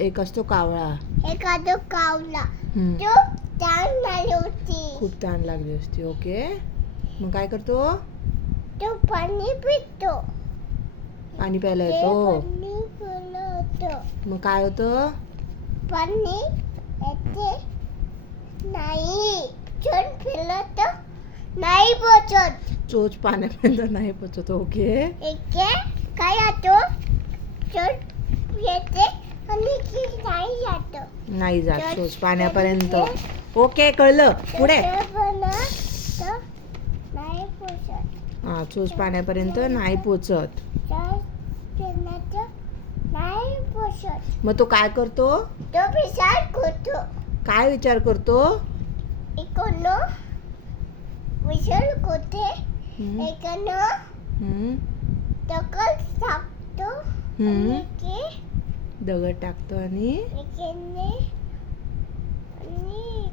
एक असतो कावळा. एक असतो कावळा. हम्म. तो तहान लागली होती. खूप तहान लागली असते. ओके, मग काय करतो? तो पाणी पितो. पाणी प्यायला ते येतो. पाणी पिलं होतं. मग काय होतं? पाणी येते नाही. चोच पिलं तर नाही पोचत. चोच पाण्यापर्यंत नाही पोचत. ओके. एके काय होतो? चोच येते आणि की नाही जातो. नाही जात चोच चोच पाण्यापर्यंत. येते. ओके, कळलं. पुढे. ते पण तर नाही पोचत. हा, चोच पाण्यापर्यंत नाही पोचत. चोच पिण्याचं नाही पोचत. मग तो काय करतो? तो विचार करतो. काय विचार करतो? इकडनं विचार करते. हम्म, इकडनं हम्म, दगड टाकतो. हम्म. आणि की दगड टाकतो आणि इकडने आणि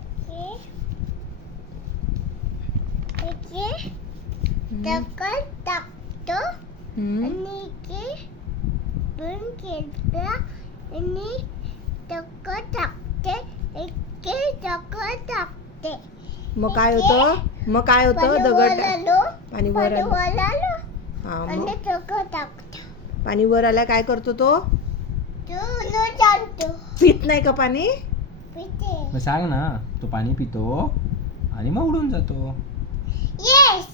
इकडे हम्म, दगड टाकतो. हम्म. आणि की बंद केला आणि दगड टाकते. इकडे दगड टाकते. मग काय होतं? मग काय होतं? दगड पाणी वर आलं. आलो हा, आणि मग दगड टाकतो. पाणी वर आल्या काय करतो तो? तू न जाणतो. पित नाही का पाणी? पिते. मग सांग ना, तो पाणी पितो आणि मग उडून जातो. येस.